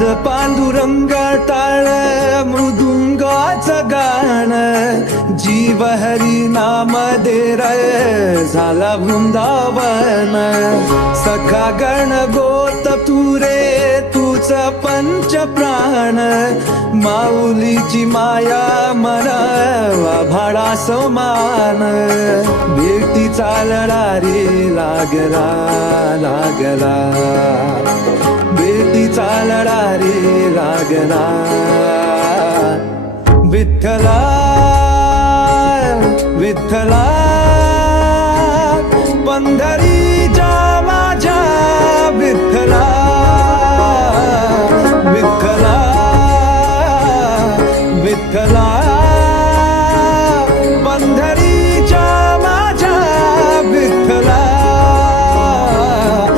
नाद पांडुरंग टाळ मृदुंगाचं गाण, जीव हरी नाम दे रे झाला वृंदावन. सखा गण गोत तू रे तूच पंच प्राण, माऊलीची माया मना भाडा समान. भेटीचा लढा रे लागला लागला, भेटीचा लढा रे लागला. विठ्ठला विठ्ठला पंढरी